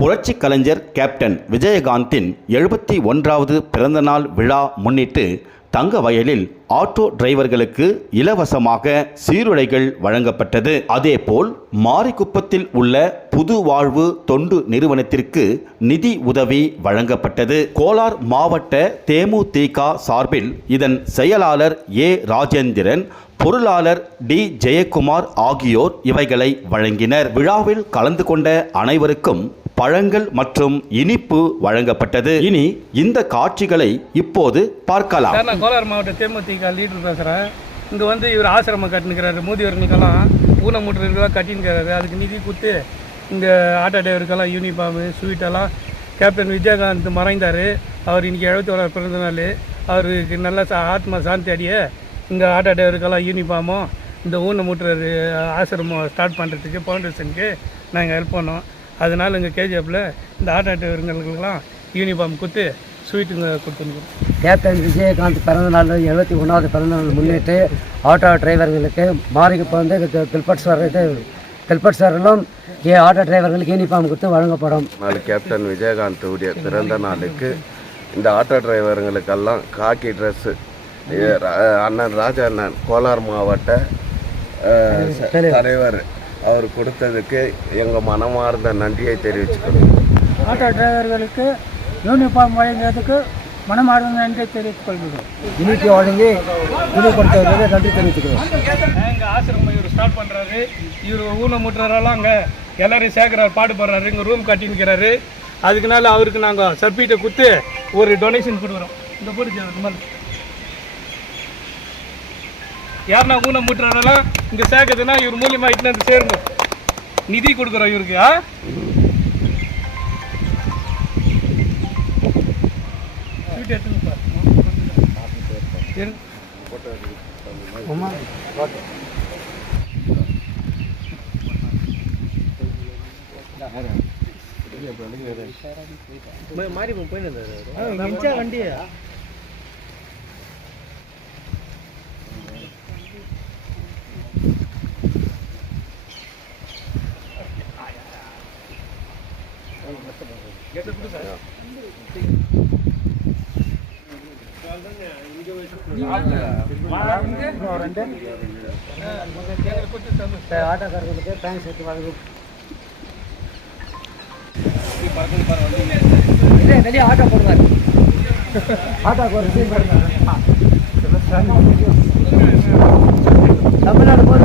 புரட்சி கலைஞர் கேப்டன் விஜயகாந்தின் 71வது பிறந்தநாள் விழா முன்னிட்டு தங்கவயலில் ஆட்டோ டிரைவர்களுக்கு இலவசமாக சீருடைகள் வழங்கப்பட்டது. அதேபோல் மாரிக்குப்பத்தில் உள்ள புது வாழ்வு தொண்டு நிறுவனத்திற்கு நிதி உதவி வழங்கப்பட்டது. கோலார் மாவட்ட தேமுதிக சார்பில் இதன் செயலாளர் ஏ ராஜேந்திரன், பொருளாளர் டி ஜெயக்குமார் ஆகியோர் இவைகளை வழங்கினர். விழாவில் கலந்து கொண்ட அனைவருக்கும் பழங்கள் மற்றும் இனிப்பு வழங்கப்பட்டது. இனி இந்த காட்சிகளை இப்போது பார்க்கலாம். நான் கோலார் மாவட்ட தேமுதிக லீடர் பேசுகிறேன். இங்கே இவர் ஆசிரமம் கட்டினுக்கிறாரு. மூதியவர்களுக்கெல்லாம் ஊனமுற்றவர்களாக கட்டினுக்கிறாரு. அதுக்கு நிதி கொடுத்து இங்கே ஆட்டோ டிரைவருக்கெல்லாம் யூனிஃபார்மு ஸ்வீட்டெல்லாம் கேப்டன் விஜயகாந்த் மறைந்தார். அவர் இன்றைக்கி 71 பிறந்த நாள். அவருக்கு நல்ல ஆத்மா சாந்தி அடைய இங்கே ஆட்டோ டிரைவருக்கெல்லாம் யூனிஃபார்மும் இந்த ஊனமுற்றர் ஆசிரமம் ஸ்டார்ட் பண்ணுறதுக்கு ஃபவுண்டேஷனுக்கு நாங்கள் ஹெல்ப் பண்ணோம். அதனால் எங்கள் கேஜிஎஃப்பில் இந்த ஆட்டோ டிரைவருங்களுக்கெல்லாம் யூனிஃபார்ம் கொடுத்து ஸ்வீட்டுங்க கொடுத்துருக்கோம். கேப்டன் விஜயகாந்த் பிறந்தநாள் 71வது பிறந்தநாள் முன்னிட்டு ஆட்டோ டிரைவர்களுக்கு மாரிக்கு தில்பட்ஸ்வரிலும் ஆட்டோ டிரைவர்களுக்கு யூனிஃபார்ம் கொடுத்து வழங்கப்படும். கேப்டன் விஜயகாந்த் உடைய பிறந்த நாளுக்கு இந்த ஆட்டோ டிரைவர்களுக்கெல்லாம் காக்கி ட்ரெஸ்ஸு அண்ணன் ராஜா அண்ணன் கோலார் மாவட்ட தலைவர் அவர் கொடுத்ததுக்கு எங்கள் மனமார்ந்த நன்றியை தெரிவிச்சுக்கணும். ஆட்டோ டிரைவர்களுக்கு யூனிஃபார்ம் வழங்கியதுக்கு மனமார்ந்த நன்றி தெரிவித்துக் கொள்கிறோம். இன்னைக்கு வழங்கி துணி கொடுத்தவர்களுக்கு நன்றி தெரிவித்துக்கிறோம். எங்கள் ஆசிரமம் இவர் ஸ்டார்ட் பண்ணுறாரு. இவர் ஊனமுற்றரெல்லாம் அங்கே எல்லோரையும் சேர்க்குறாரு, பாடுபடுறாரு. இங்கே ரூம் கட்டினுக்கிறாரு. அதுக்குனால அவருக்கு நாங்கள் சர்டிஃபிகேட்டை கொடுத்து ஒரு டொனேஷன் கொடுக்குறோம். இந்த போட்டு யாருன்னா ஊனமுற்றரெல்லாம் இங்கே சேர்க்குறதுன்னா இவர் மூலியமாக இட்டு வந்து சேருங்க. நிதி கொடுக்குறோம் இவருக்கு. மாறி போயிருந்தாரு வண்டியா ஆட்டோக்காரர்களுக்கு தேங்க்ஸ் எடுத்து வழங்கும். வெளியே ஆட்டோ போடுவார். ஆட்டோக்கு ஒரு சீன் தமிழ்நாடு போது